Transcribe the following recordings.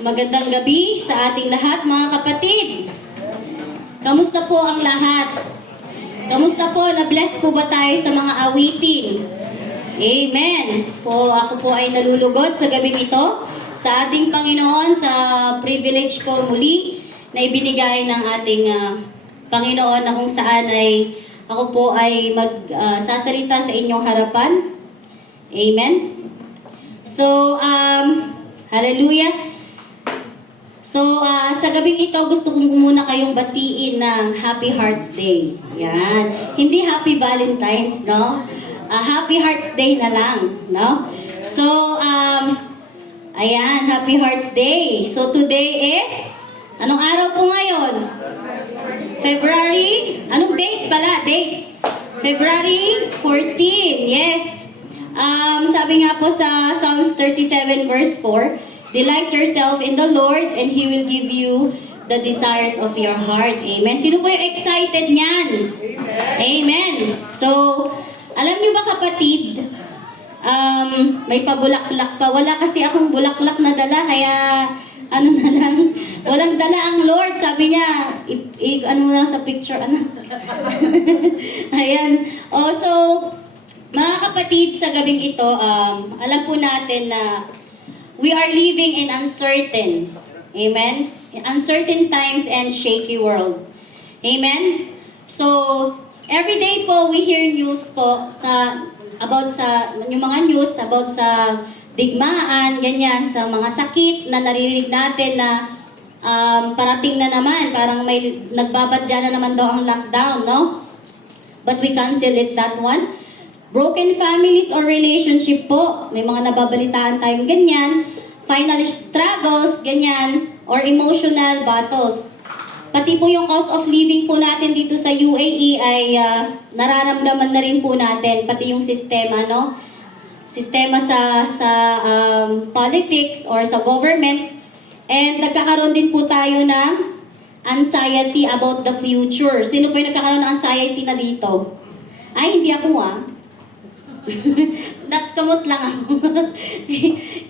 Magandang gabi sa ating lahat mga kapatid. Kamusta po ang lahat? Kamusta po? Na-bless po ba tayo sa mga awitin? Amen. Ako po ay nalulugod sa gabing ito sa ating Panginoon sa privilege po muli na ibinigay ng ating Panginoon na kung saan ay ako po ay magsasalita sa inyong harapan. Amen. So, hallelujah. So, sa gabing ito, gusto ko muna kayong batiin ng Happy Hearts Day. Yan. Hindi Happy Valentine's, no? Happy Hearts Day na lang, no? So, ayan, Happy Hearts Day. So, today is, anong araw po ngayon? February? Anong date pala? Date? February 14, yes. Sabi nga po sa Psalms 37 verse 4, delight yourself in the Lord and He will give you the desires of your heart. Amen. Sino po yung excited niyan? Amen. So, alam niyo ba kapatid, may pabulaklak pa. Wala kasi akong bulaklak na dala, kaya ano na lang, walang dala ang Lord. Sabi niya, ano mo lang sa picture, anak. Ayan. So, mga kapatid, sa gabing ito, alam po natin na we are living in uncertain. Amen? Uncertain times and shaky world. Amen? So, every day po we hear news po about yung mga news about sa digmaan, ganyan, sa mga sakit na naririnig natin na parating na naman, parang may nagbabadya na naman daw ang lockdown, no? But we cancel it, that one. Broken families or relationship po. May mga nababalitaan tayong ganyan. Financial struggles, ganyan. Or emotional battles. Pati po yung cost of living po natin dito sa UAE ay nararamdaman na rin po natin. Pati yung sistema, no? Sistema sa politics or sa government. And nagkakaroon din po tayo ng anxiety about the future. Sino po yung nagkakaroon ng anxiety na dito? Ay, hindi ako Nakamot lang ako.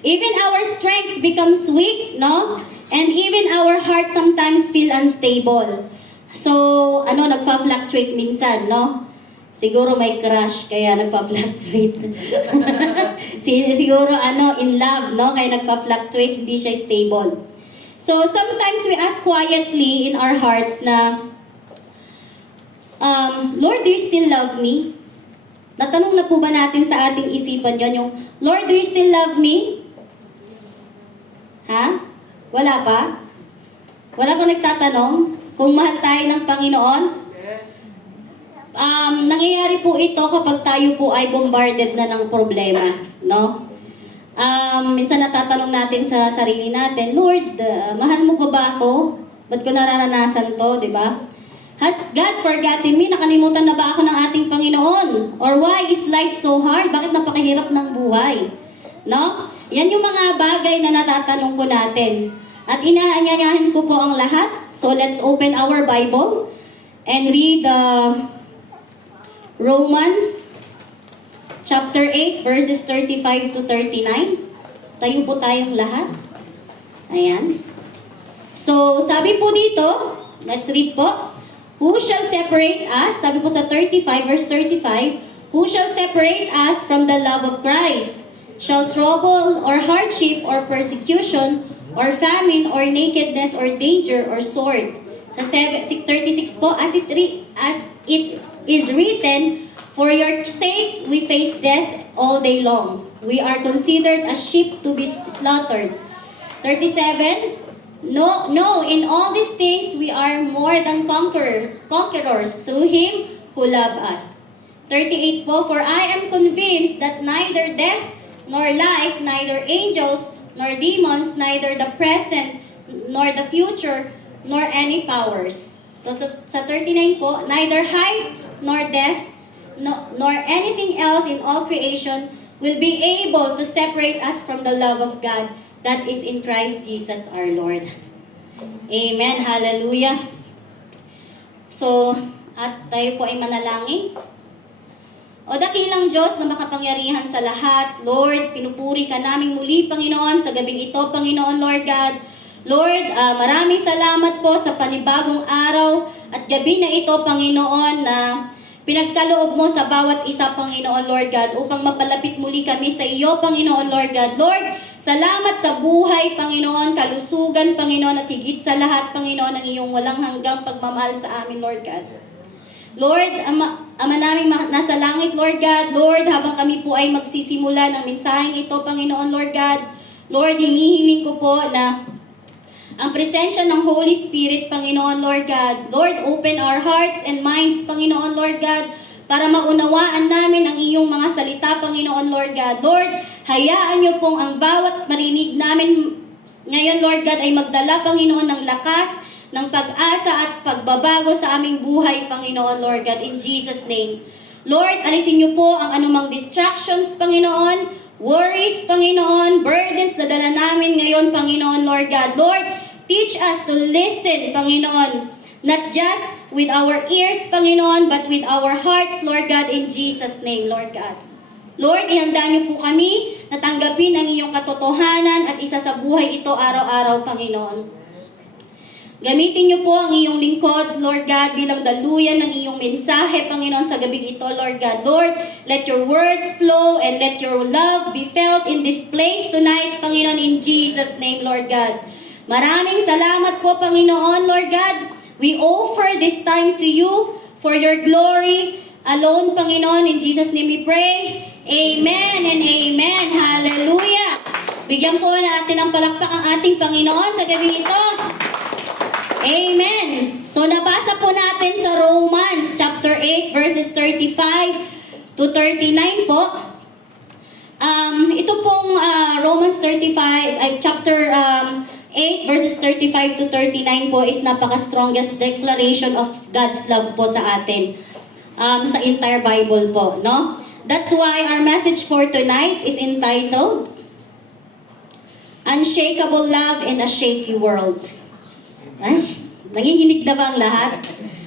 Even our strength becomes weak, no? And even our heart sometimes feel unstable. So, nagpa-fluctuate minsan, no? Siguro may crush, kaya nagpa-fluctuate. Siguro, in love, no? Kaya nagpa-fluctuate, hindi siya stable. So, sometimes we ask quietly in our hearts na, Lord, do you still love me? Natanong na po ba natin sa ating isipan yon yung, Lord, do you still love me? Ha? Wala pa? Wala pa nagtatanong kung mahal tayo ng Panginoon? Nangyayari po ito kapag tayo po ay bombarded na ng problema, no? Minsan natatanong natin sa sarili natin, Lord, mahal mo ba ako? Ba't ko nararanasan to, di ba? Has God forgotten me? Nakalimutan na ba ako ng ating Panginoon? Or why is life so hard? Bakit napakahirap ng buhay? No? Yan yung mga bagay na natatanong po natin. At inaanyayahan ko po ang lahat. So let's open our Bible and read Romans chapter 8 verses 35 to 39. Tayo po tayong lahat. Ayan. So sabi po dito, let's read po. Who shall separate us? Sabi po sa 35, verse 35, who shall separate us from the love of Christ? Shall trouble or hardship or persecution or famine or nakedness or danger or sword? Sa 36 po, as it is written, for your sake we face death all day long. We are considered as sheep to be slaughtered. 37, No, in all these things we are more than conquerors through Him who loved us. 38 po, for I am convinced that neither death nor life, neither angels nor demons, neither the present nor the future, nor any powers. So sa 39 po, neither height nor depth nor anything else in all creation will be able to separate us from the love of God that is in Christ Jesus our Lord. Amen. Hallelujah. So, at tayo po ay manalangin. O dakilang Diyos na makapangyarihan sa lahat, Lord, pinupuri ka namin muli, Panginoon, sa gabing ito, Panginoon, Lord God. Lord, maraming salamat po sa panibagong araw at gabi na ito, Panginoon, na pinagkaloob mo sa bawat isa, Panginoon, Lord God, upang mapalapit muli kami sa iyo, Panginoon, Lord God. Lord, salamat sa buhay, Panginoon, kalusugan, Panginoon, at higit sa lahat, Panginoon, ang iyong walang hanggang pagmamahal sa amin, Lord God. Lord, Ama naming nasa langit, Lord God, Lord, habang kami po ay magsisimula ng mensaheng ito, Panginoon, Lord God, Lord, hinihiling ko po na ang presensya ng Holy Spirit, Panginoon, Lord God. Lord, open our hearts and minds, Panginoon, Lord God, para maunawaan namin ang iyong mga salita, Panginoon, Lord God. Lord, hayaan niyo pong ang bawat marinig namin ngayon, Lord God, ay magdala, Panginoon, ng lakas, ng pag-asa at pagbabago sa aming buhay, Panginoon, Lord God, in Jesus' name. Lord, alisin niyo po ang anumang distractions, Panginoon, worries, Panginoon, burdens na dala namin ngayon, Panginoon, Lord God. Lord, teach us to listen, Panginoon, not just with our ears, Panginoon, but with our hearts, Lord God, in Jesus' name, Lord God. Lord, ihanda niyo po kami na tanggapin ang iyong katotohanan at isa sa buhay ito araw-araw, Panginoon. Gamitin niyo po ang iyong lingkod, Lord God, bilang daluyan ng iyong mensahe, Panginoon, sa gabing ito, Lord God. Lord, let your words flow and let your love be felt in this place tonight, Panginoon, in Jesus' name, Lord God. Maraming salamat po, Panginoon, Lord God. We offer this time to you for your glory alone, Panginoon. In Jesus' name we pray. Amen and amen. Hallelujah. Bigyan po natin ng palakpak ang ating Panginoon sa gabi ito. Amen. So nabasa po natin sa Romans chapter 8 verses 35 to 39 po. Ito pong Romans 35 chapter 8 verses 35 to 39 po is napaka-strongest declaration of God's love po sa atin. Sa entire Bible po, no? That's why our message for tonight is entitled Unshakable Love in a Shaky World. Ay, nanginginig na ba ang lahat?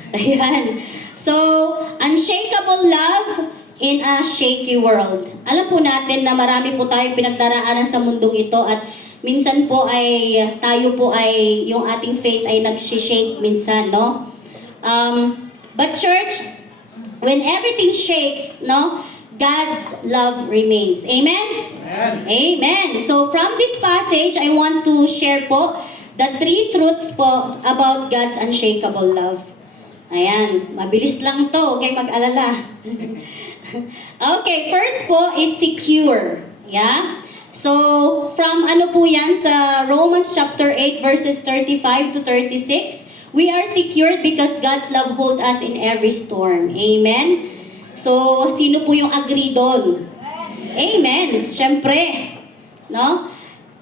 Ayan. So, unshakable love in a shaky world. Alam po natin na marami po tayong pinagdaraanan sa mundong ito at minsan po ay tayo po ay yung ating faith ay nag-shake minsan, no? But church, when everything shakes, no, God's love remains. Amen? Amen. Amen. So from this passage, I want to share po the 3 truths po about God's unshakable love. Ayan, mabilis lang to, huwag kayong mag-alala. Okay, first po is secure. Yeah? So, from ano po yan sa Romans chapter 8 verses 35 to 36, we are secured because God's love holds us in every storm. Amen? So, sino po yung agree doon? Amen. Siyempre. No?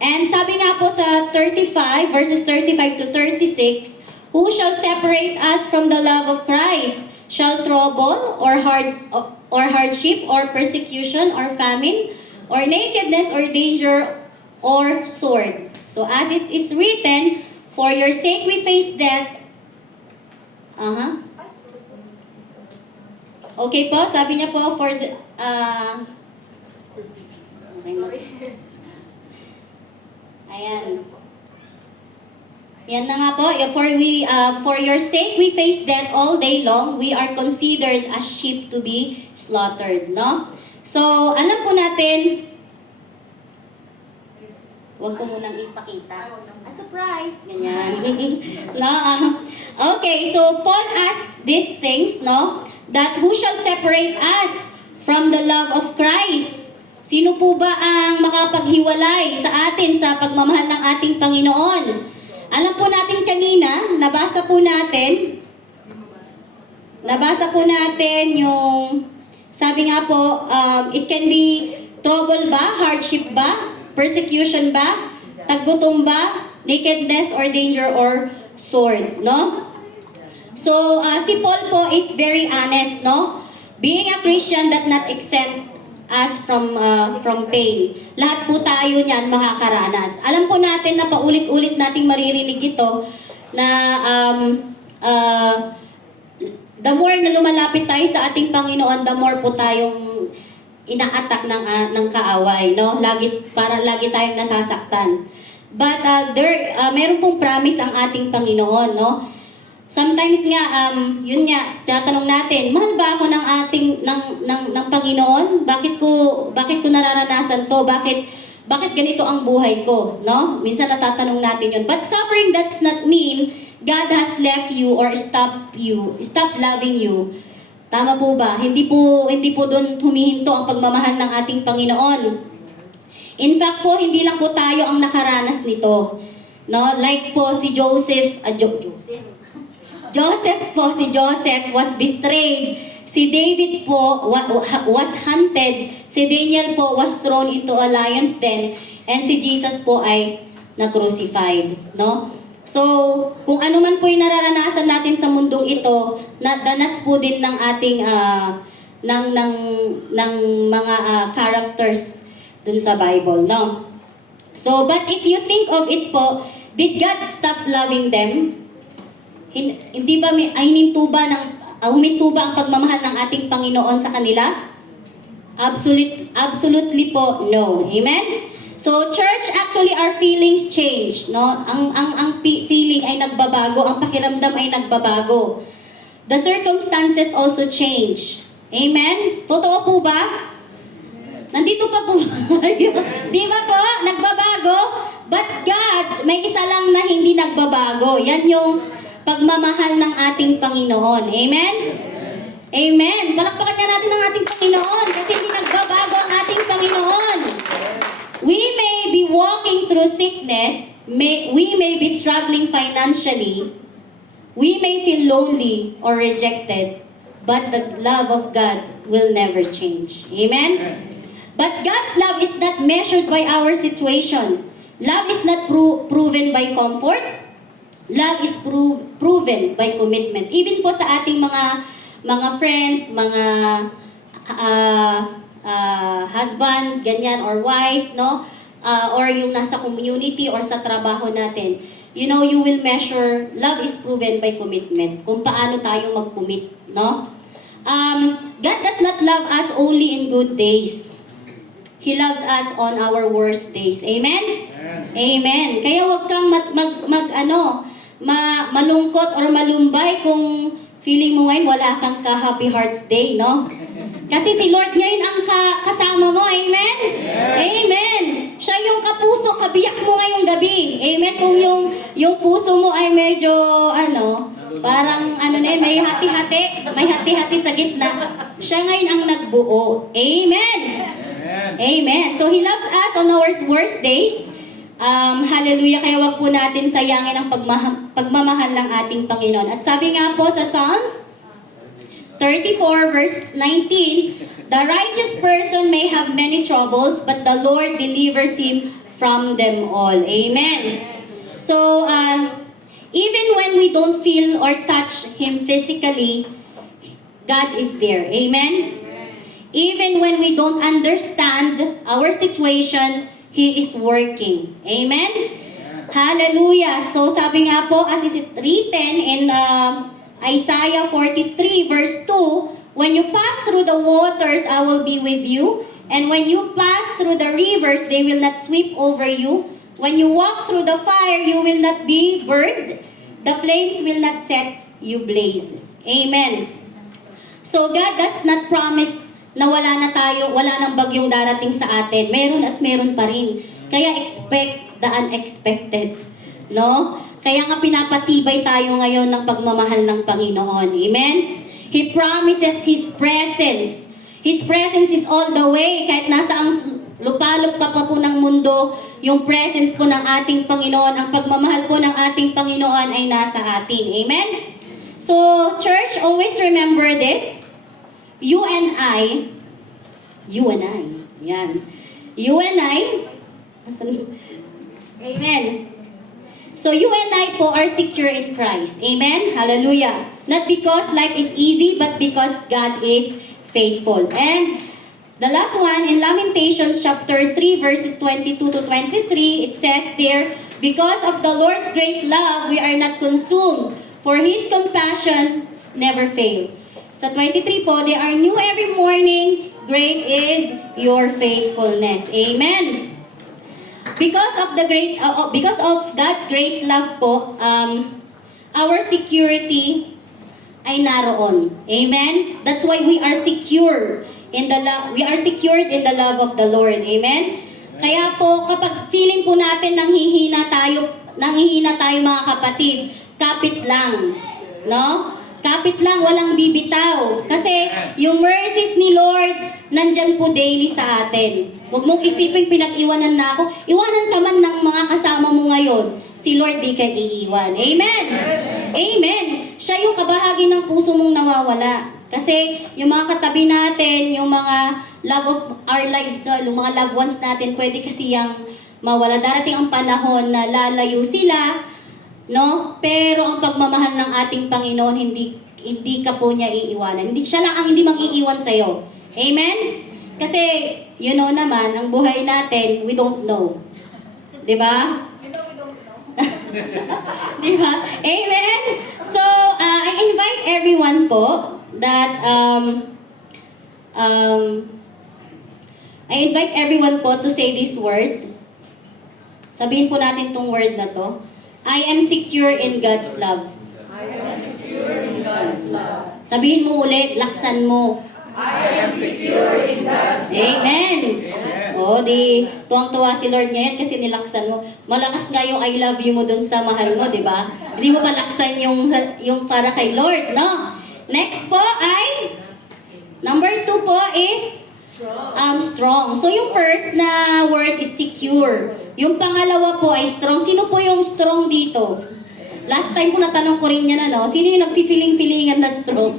And sabi nga po sa 35 verses 35 to 36, who shall separate us from the love of Christ? Shall trouble or hardship or persecution or famine or nakedness or danger or sword? So as it is written, for your sake we face death. Okay po, sabi niya po for the ayan. Yan na nga po. For your sake we face death all day long. We are considered as sheep to be slaughtered, no? So, alam po natin, huwag ko munang ipakita. A surprise! Ganyan. No? Okay, so Paul asked these things, no? That who shall separate us from the love of Christ? Sino po ba ang makapaghiwalay sa atin sa pagmamahal ng ating Panginoon? Alam po natin kanina, nabasa po natin yung, sabi nga po, it can be trouble ba, hardship ba, persecution ba, taggutom ba, nakedness or danger or sword, no? So, si Paul po is very honest, no? Being a Christian that not exempt us from pain. Lahat po tayo niyan makakaranas. Alam po natin na paulit-ulit nating maririnig ito na the more na lumalapit tayo sa ating Panginoon, the more po tayong ina-attack ng kaaway, no? Lagi tayong nasasaktan. But meron pong promise ang ating Panginoon, no? Sometimes nga, yun nga, tinatanong natin, mahal ba ako ng ng Panginoon? Bakit ko nararanasan to? Bakit ganito ang buhay ko, no? Minsan natatanong natin yun. But suffering does not mean God has left you or stop loving you. Tama po ba? Hindi po doon humihinto ang pagmamahal ng ating Panginoon. In fact po, hindi lang po tayo ang nakaranas nito. No? Like po si Joseph was betrayed. Si David po was hunted. Si Daniel po was thrown into a lion's den. And si Jesus po ay na-crucified. No? So, kung ano man po yung nararanasan natin sa mundong ito, danas po din ng ating ng mga characters dun sa Bible, no? So, but if you think of it po, did God stop loving them? Hindi ba huminto ba ang pagmamahal ng ating Panginoon sa kanila? Absolutely po, no. Amen? So, church, actually, our feelings change, no? Ang feeling ay nagbabago, ang pakiramdam ay nagbabago. The circumstances also change. Amen? Totoo po ba? Nandito pa po tayo. Di ba po? Nagbabago? But God's, may isa lang na hindi nagbabago. Yan yung pagmamahal ng ating Panginoon. Amen? Amen. Palakpakan nga natin ang ating Panginoon kasi hindi nagbabago ang ating Panginoon. We may be walking through sickness. We may be struggling financially. We may feel lonely or rejected. But the love of God will never change. Amen? But God's love is not measured by our situation. Love is not proven by comfort. Love is proven by commitment. Even po sa ating mga friends, mga husband, ganyan, or wife, no? Or yung nasa community or sa trabaho natin. You know, you will measure, love is proven by commitment. Kung paano tayo mag-commit, no? God does not love us only in good days. He loves us on our worst days. Amen? Amen. Kaya wag kang malungkot or malumbay kung feeling mo ngayon wala kang ka-happy hearts day, no? Kasi si Lord ngayon ang kasama mo. Amen? Amen. Siya yung kapuso, kabiyak mo ngayong gabi. Amen? Kung yung puso mo ay medyo, parang may hati-hati sa gitna. Siya ngayon ang nagbuo. Amen? Amen. So, He loves us on our worst days. Hallelujah. Kaya wag po natin sayangin ang pagmamahal ng ating Panginoon. At sabi nga po sa Psalms 34 verse 19, the righteous person may have many troubles, but the Lord delivers him from them all. Amen. So, even when we don't feel or touch Him physically, God is there. Amen? Even when we don't understand our situation, He is working. Amen? Hallelujah. So sabi nga po, as is it written in Isaiah 43 verse 2, when you pass through the waters, I will be with you. And when you pass through the rivers, they will not sweep over you. When you walk through the fire, you will not be burned. The flames will not set you blaze. Amen. So God does not promise na wala nang bagyong darating sa atin. Meron at meron pa rin. Kaya expect the unexpected. No? Kaya nga pinapatibay tayo ngayon ng pagmamahal ng Panginoon. Amen? He promises His presence. His presence is all the way. Kahit nasa ang lupalop ka pa po ng mundo, yung presence po ng ating Panginoon, ang pagmamahal po ng ating Panginoon ay nasa atin. Amen? So, church, always remember this. You and I, yan. You and I, amen. So you and I po are secure in Christ. Amen? Hallelujah. Not because life is easy, but because God is faithful. And the last one, in Lamentations chapter 3, verses 22 to 23, it says there, because of the Lord's great love, we are not consumed, for His compassions never fail. Sa 23 po, they are new every morning. Great is your faithfulness. Amen. Because of because of God's great love po, our security ay naroon. Amen? That's why we are secure we are secured in the love of the Lord. Amen? Kaya po kapag feeling po natin nanghihina tayo mga kapatid, kapit lang. No? Kapit lang, walang bibitaw. Kasi yung mercies ni Lord, nandyan po daily sa atin. Huwag mong isipin, pinag-iwanan na ako. Iwanan ka man ng mga kasama mo ngayon. Si Lord di ka iiwan. Amen! Amen! Siya yung kabahagi ng puso mong nawawala. Kasi yung mga katabi natin, yung mga love of our lives, yung mga loved ones natin, pwede kasi yung mawala. Darating ang panahon na lalayo sila, no? Pero ang pagmamahal ng ating Panginoon, hindi ka po niya iiwanan. Siya lang ang hindi mang-iiwan sa'yo. Amen? Kasi, you know naman, ang buhay natin, we don't know. Diba? Diba? Amen? So, I invite everyone po that, I invite everyone po to say this word. Sabihin po natin tong word na to. I am secure in God's love. I am secure in God's love. Sabihin mo ulit, laksan mo. I am secure in God's love. Amen. O, di, tuwang-tuwa si Lord ngayon kasi nilaksan mo. Malakas nga yung I love you mo dun sa mahal mo, di ba? Hindi mo pa laksan yung para kay Lord, no? Next po ay, number 2 po is, strong. So yung first na word is secure. Yung pangalawa po ay strong. Sino po yung strong dito? Last time po natanong ko rin yan, ano? Sino yung nagfi-feeling-feelingan na strong?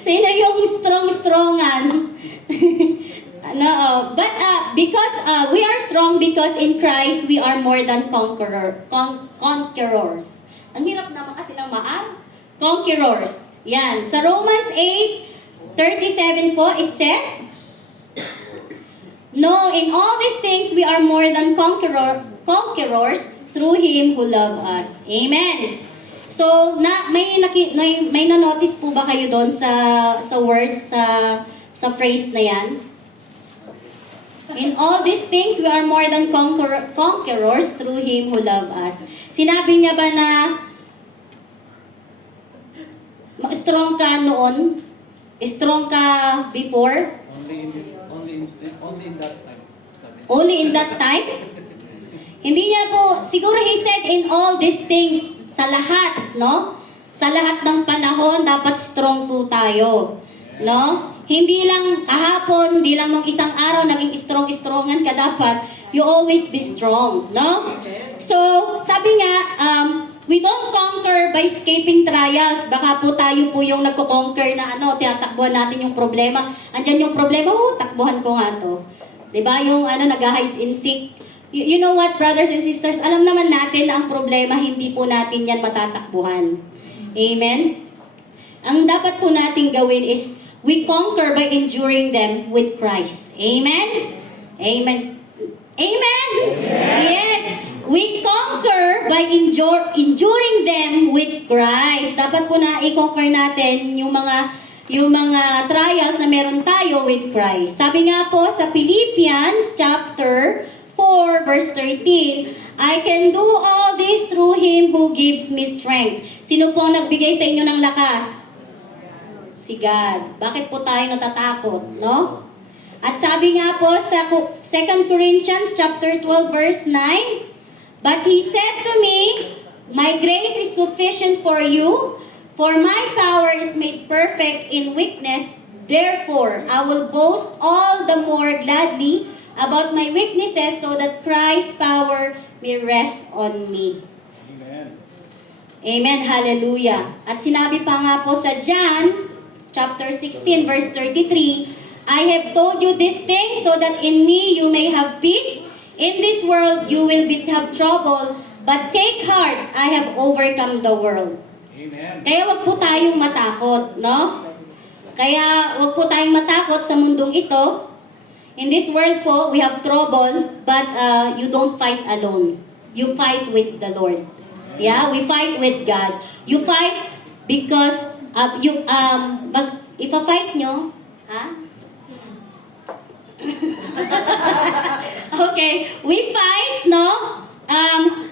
Sino yung strong-strongan? No, but because we are strong because in Christ we are more than conquerors. Ang hirap naman kasi ng conquerors. Yan. Sa Romans 8:37 po, it says, no, in all these things we are more than conquerors through Him who loved us. Amen. So, may na-notice po ba kayo doon sa words, sa phrase na yan? In all these things, we are more than conquerors through Him who loved us. Sinabi niya ba na strong ka noon? Strong ka before? Only in that time. Only in that time? Hindi niya po, siguro He said in all these things, sa lahat, no? Sa lahat ng panahon, dapat strong po tayo. No? Hindi lang kahapon, hindi lang nung isang araw, naging strong-strongan ka dapat. You always be strong, no? So, sabi nga, we don't conquer by escaping trials. Baka po tayo po yung nagko-conquer na tinatakbuhan natin yung problema. Andyan yung problema, takbuhan ko nga to. Diba? Yung nag-hide and seek. You know what, brothers and sisters? Alam naman natin na ang problema, hindi po natin yan matatakbuhan. Amen? Ang dapat po natin gawin is, we conquer by enduring them with Christ. Amen? Amen. Amen? Yes. We conquer by enduring them with Christ. Dapat po na i-conquer natin yung mga trials na meron tayo with Christ. Sabi nga po sa Philippians chapter 4 verse 13, I can do all this through Him who gives me strength. Sino po ang nagbigay sa inyo ng lakas? Si God. Bakit po tayo natatakot, no? At sabi nga po sa 2 Corinthians chapter 12 verse 9, but He said to me, my grace is sufficient for you, for my power is made perfect in weakness. Therefore, I will boast all the more gladly about my weaknesses so that Christ's power may rest on me. Amen. Amen. Hallelujah. At sinabi pa nga po sa John chapter 16 verse 33, I have told you these things so that in me you may have peace. In this world you will have trouble, but take heart, I have overcome the world. Amen. Kaya wag po tayong matakot, no? Kaya wag po tayong matakot sa mundong ito. In this world po, we have trouble, but you don't fight alone. You fight with the Lord. Yeah, we fight with God. You fight because ipa-fight nyo, ha? Okay, we fight, no?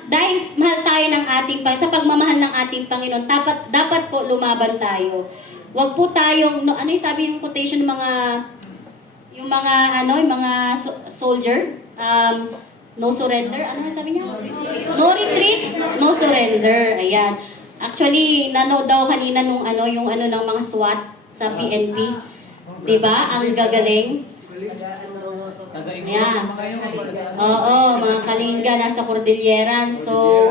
Dahil mahal tayo ng ating sa pagmamahal ng ating Panginoon, dapat po lumaban tayo. Huwag po tayong, no, ano yung sabi yung quotation ng mga soldier? No surrender, ano yung sabi niya? No retreat, no surrender. Ayan. Actually, nanood daw kanina nung yung ng mga SWAT sa PNP. 'Di ba? Ang gagaling. Ayan. Oo, mga Kalinga nasa Cordilleran. So,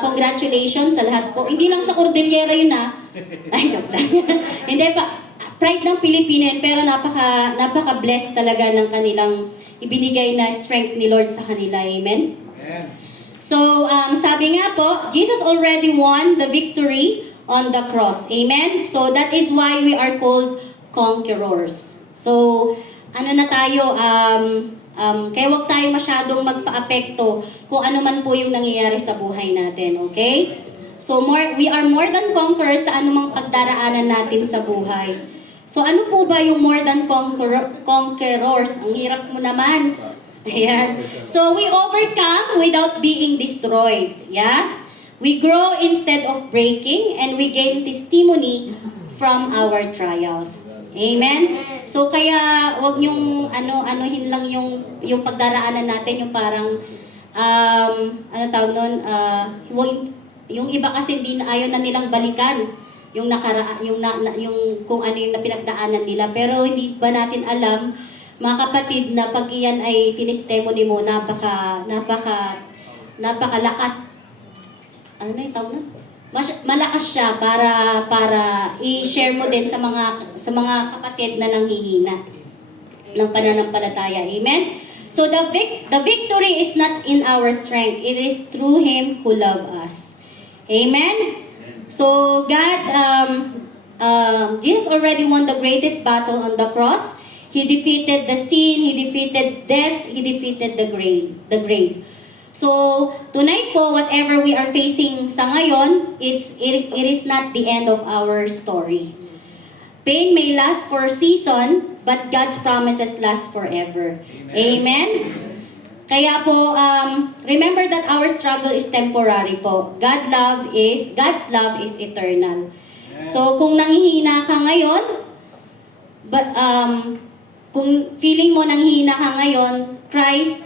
congratulations sa lahat po. Hindi lang sa Cordillera yun Ay, joke lang. Hindi pa. Pride ng Pilipino yun, pero napaka-blessed talaga ng kanilang ibinigay na strength ni Lord sa kanila. Amen? Amen. So, sabi nga po, Jesus already won the victory on the cross. Amen? So, that is why we are called conquerors. So, ano na tayo, kaya wag tayo masyadong magpa-apekto kung ano man po yung nangyayari sa buhay natin. Okay? So, we are more than conquerors sa anumang pagdaraanan natin sa buhay. So, ano po ba yung more than conquerors? Ang hirap mo naman. Ayan. So, we overcome without being destroyed. Yeah? We grow instead of breaking, and we gain testimony from our trials. Amen? So, kaya wag niyong anuhin lang yung pagdaraanan natin, yung parang, ano tawag nun, yung iba kasi ayaw na nilang balikan yung kung ano yung pinagdaanan nila. Pero hindi ba natin alam, mga kapatid, na pag iyan ay tinestimony mo, napakalakas. Ano na yung tawag na? Malakas siya para i-share mo din sa mga kapatid na nanghihina ng pananampalataya. Amen? So the victory is not in our strength. It is through Him who loved us. Amen? So God, Jesus already won the greatest battle on the cross. He defeated the sin, He defeated death, He defeated the grave. So tonight po, whatever we are facing sa ngayon, it is not the end of our story. Pain may last for a season, but God's promises last forever. Amen? Kaya po, remember that our struggle is temporary po. God's love is eternal. So, kung nanghihina ka ngayon, kung feeling mo nanghihina ka ngayon, Christ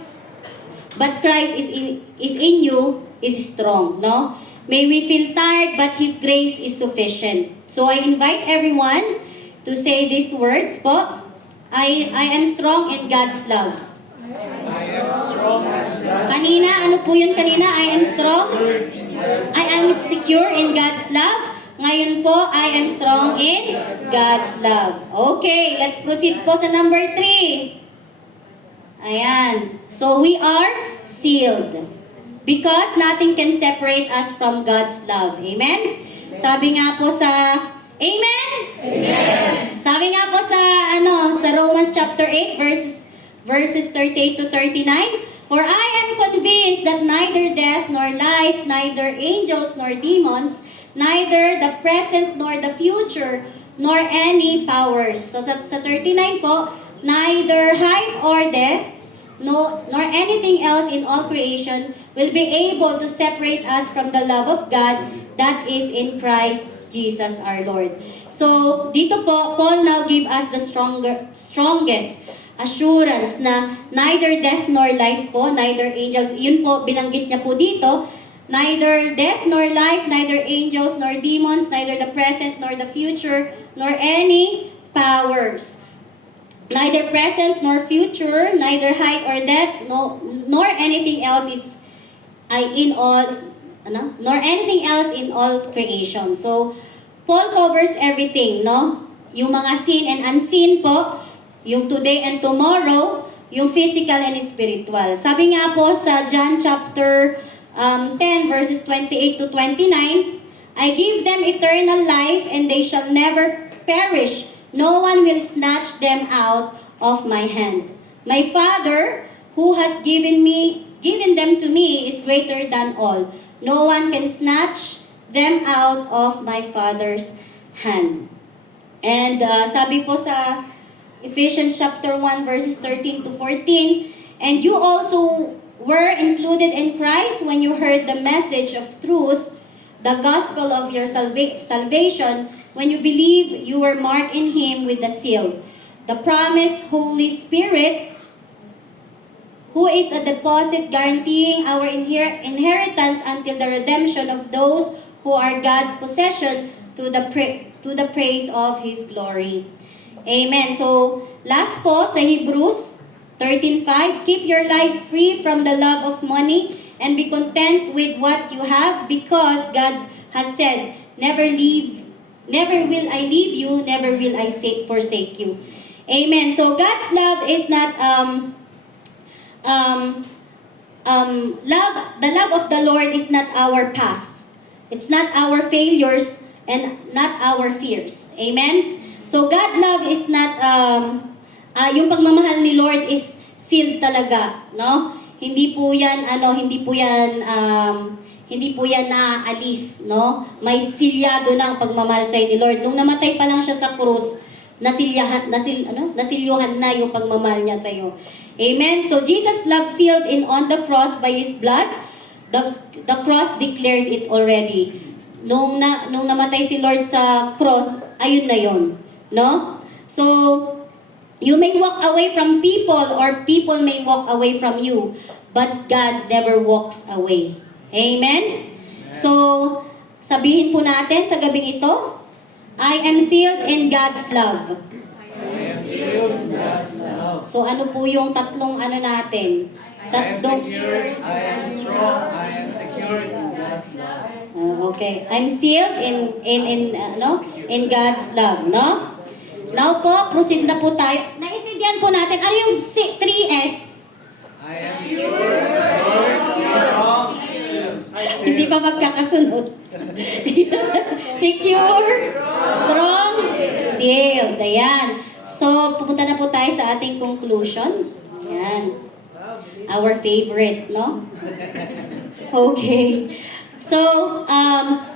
is in you, is strong, no? May we feel tired, but His grace is sufficient. So, I invite everyone to say these words po. I am strong in God's love. Kanina, ano po yun kanina? I am strong. I am secure in God's love. Ngayon po, I am strong in God's love. Okay, let's proceed po sa number 3. Ayan. So, we are sealed. Because nothing can separate us from God's love. Amen? Sabi nga po sa... Amen? Amen! Sabi nga po sa Romans chapter 8, verses 38 to 39, For I am convinced that neither death nor life, neither angels nor demons, neither the present nor the future, nor any powers. So sa 39 po, neither height or depth, nor anything else in all creation will be able to separate us from the love of God that is in Christ Jesus our Lord. So dito po, Paul now give us the strongest assurance na neither death nor life po, neither angels, yun po, binanggit niya po dito, neither death nor life, neither angels nor demons, neither the present nor the future, nor any powers. Neither present nor future, neither height or depth, nor anything else nor anything else in all creation. So, Paul covers everything, no? Yung mga seen and unseen po, yung today and tomorrow, yung physical and spiritual. Sabi nga po sa John chapter 10 verses 28 to 29, I give them eternal life and they shall never perish. No one will snatch them out of my hand. My Father, who has given them to me, is greater than all. No one can snatch them out of my Father's hand. And sabi po sa Ephesians chapter 1 verses 13 to 14, And you also were included in Christ when you heard the message of truth, the gospel of your salvation. When you believe, you were marked in Him with the seal, the promised Holy Spirit, who is a deposit guaranteeing our inheritance until the redemption of those who are God's possession to the praise of His glory. Amen. So, last po sa Hebrews 13:5, keep your lives free from the love of money and be content with what you have, because God has said, never will I leave you, never will I forsake you. Amen. So God's love is not the love of the Lord is not our past. It's not our failures and not our fears. Amen. So God love is not yung pagmamahal ni Lord is sealed talaga, no? Hindi po yan naaalis, no? May silyado na ang pagmamahal sa ni Lord. Nung namatay pa lang siya sa krus, nasilyuhan na yung pagmamahal niya sa iyo. Amen. So Jesus love sealed in on the cross by His blood. The cross declared it already. Nung namatay si Lord sa cross, ayun na yon, no? So you may walk away from people or people may walk away from you, but God never walks away. Amen? So, sabihin po natin sa gabing ito, I am sealed in God's love. I am sealed in God's love. So, ano po yung tatlong natin? I am secured, I am strong, I am secured in God's love. Okay, I'm sealed in God's love, no? Now po, proceed na po tayo. Naintindihan po natin, ano yung 3S? I am secured, strong, Hindi pa magkakasunod. Secure, strong, sealed. Ayan. So, pupunta na po tayo sa ating conclusion. Ayan. Our favorite, no? Okay. So,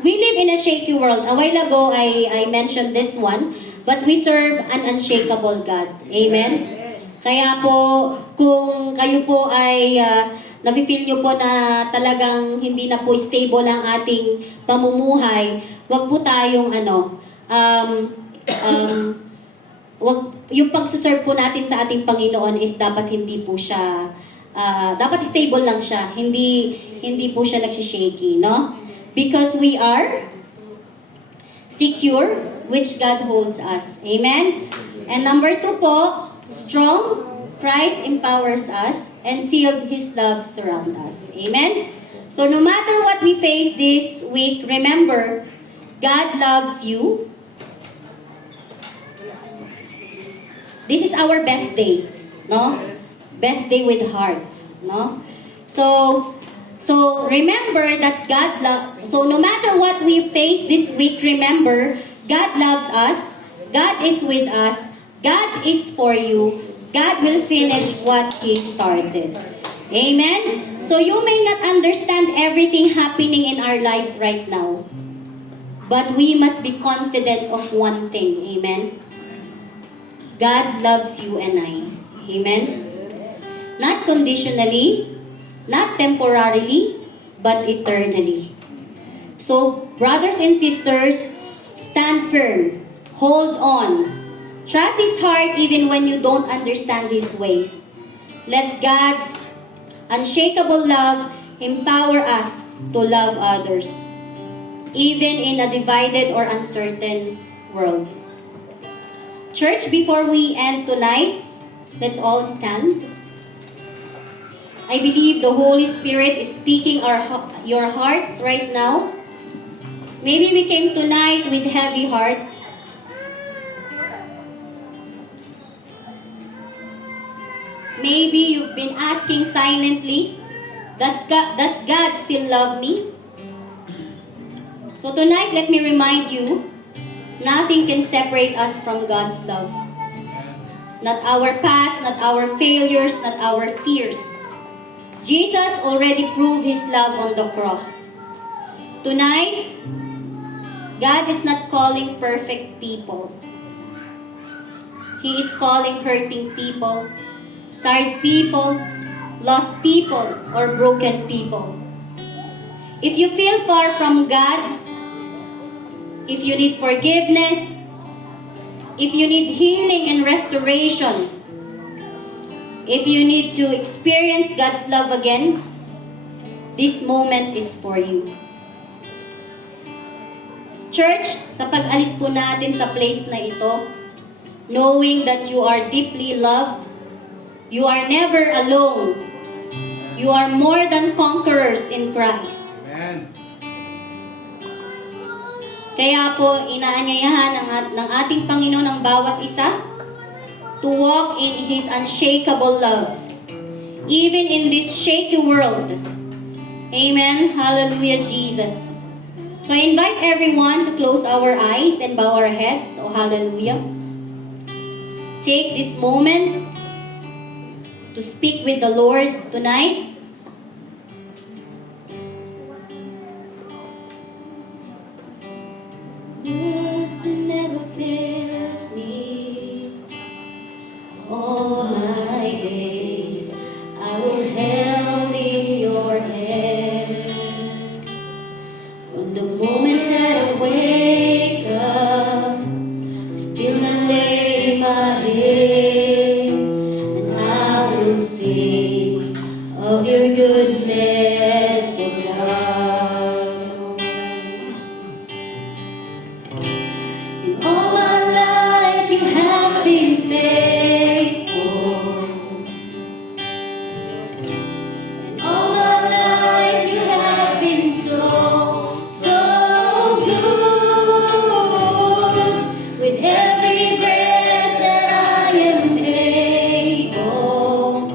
we live in a shaky world. A while ago, I mentioned this one. But we serve an unshakable God. Amen? Kaya po, kung kayo po ay nafe-feel nyo po na talagang hindi na po stable ang ating pamumuhay, wag po tayong wag, yung pagsaserve po natin sa ating Panginoon is dapat hindi po siya, dapat stable lang siya. Hindi po siya nagsishaky, no? Because we are secure, which God holds us. Amen? And number 2 po, strong, Christ empowers us, and sealed His love surround us. Amen? So no matter what we face this week, remember, God loves you. This is our best day, no? Best day with hearts, no? So remember that God loves. So no matter what we face this week, remember, God loves us. God is with us. God is for you. God will finish what He started. Amen? So you may not understand everything happening in our lives right now. But we must be confident of one thing. Amen? God loves you and I. Amen? Not conditionally, not temporarily, but eternally. So, brothers and sisters, stand firm. Hold on. Trust His heart even when you don't understand His ways. Let God's unshakable love empower us to love others, even in a divided or uncertain world. Church, before we end tonight, let's all stand. I believe the Holy Spirit is speaking your hearts right now. Maybe we came tonight with heavy hearts. Maybe you've been asking silently, does God still love me? So tonight, let me remind you, nothing can separate us from God's love. Not our past, not our failures, not our fears. Jesus already proved His love on the cross. Tonight, God is not calling perfect people. He is calling hurting people, tired people, lost people, or broken people. If you feel far from God, if you need forgiveness, if you need healing and restoration, if you need to experience God's love again, this moment is for you. Church, sa pag-alis po natin sa place na ito, knowing that you are deeply loved, you are never alone. You are more than conquerors in Christ. Amen. Kaya po, inaanyayahan ng ating Panginoon ang bawat isa to walk in His unshakable love, even in this shaky world. Amen. Hallelujah, Jesus. So I invite everyone to close our eyes and bow our heads. Oh, hallelujah. Take this moment to speak with the Lord tonight. Yes, it never fails me. All my days I will held in your hands. From the moment that I wake up, still I lay my head, and I will sing of your goodness, oh God. In all my life you have been faithful. In all my life you have been so, so good. With every breath that I am able,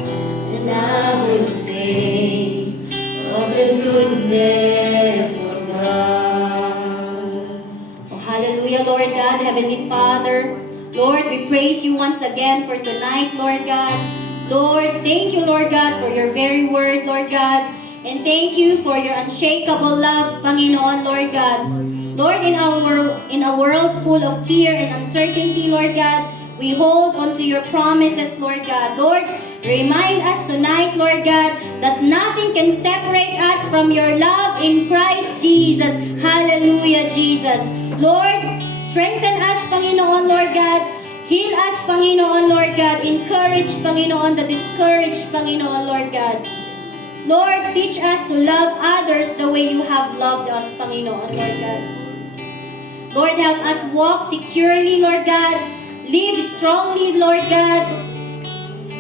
and I will sing of the goodness of God. Oh, hallelujah, Lord God, Heavenly Father. Lord, we praise you once again for tonight, Lord God. Lord, thank you, Lord God, for your very word, Lord God. And thank you for your unshakable love, Panginoon, Lord God. Lord, in a world full of fear and uncertainty, Lord God, we hold on to your promises, Lord God. Lord, remind us tonight, Lord God, that nothing can separate us from your love in Christ Jesus. Hallelujah, Jesus. Lord, strengthen us, Panginoon, Lord God. Heal us, Panginoon, Lord God. Encourage, Panginoon, the discouraged, Panginoon, Lord God. Lord, teach us to love others the way you have loved us, Panginoon, Lord God. Lord, help us walk securely, Lord God. Live strongly, Lord God.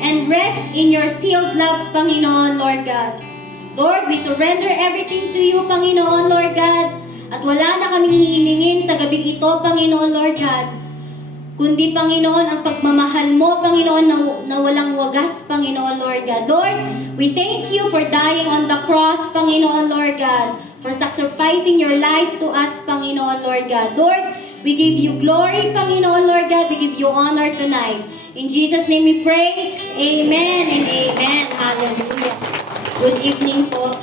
And rest in your sealed love, Panginoon, Lord God. Lord, we surrender everything to you, Panginoon, Lord God. At wala na kaming hihilingin sa gabing ito, Panginoon, Lord God. Kundi, Panginoon, ang pagmamahal mo, Panginoon, na walang wagas, Panginoon, Lord God. Lord, we thank you for dying on the cross, Panginoon, Lord God. For sacrificing your life to us, Panginoon, Lord God. Lord, we give you glory, Panginoon, Lord God. We give you honor tonight. In Jesus' name we pray. Amen and amen. Hallelujah. Good evening po.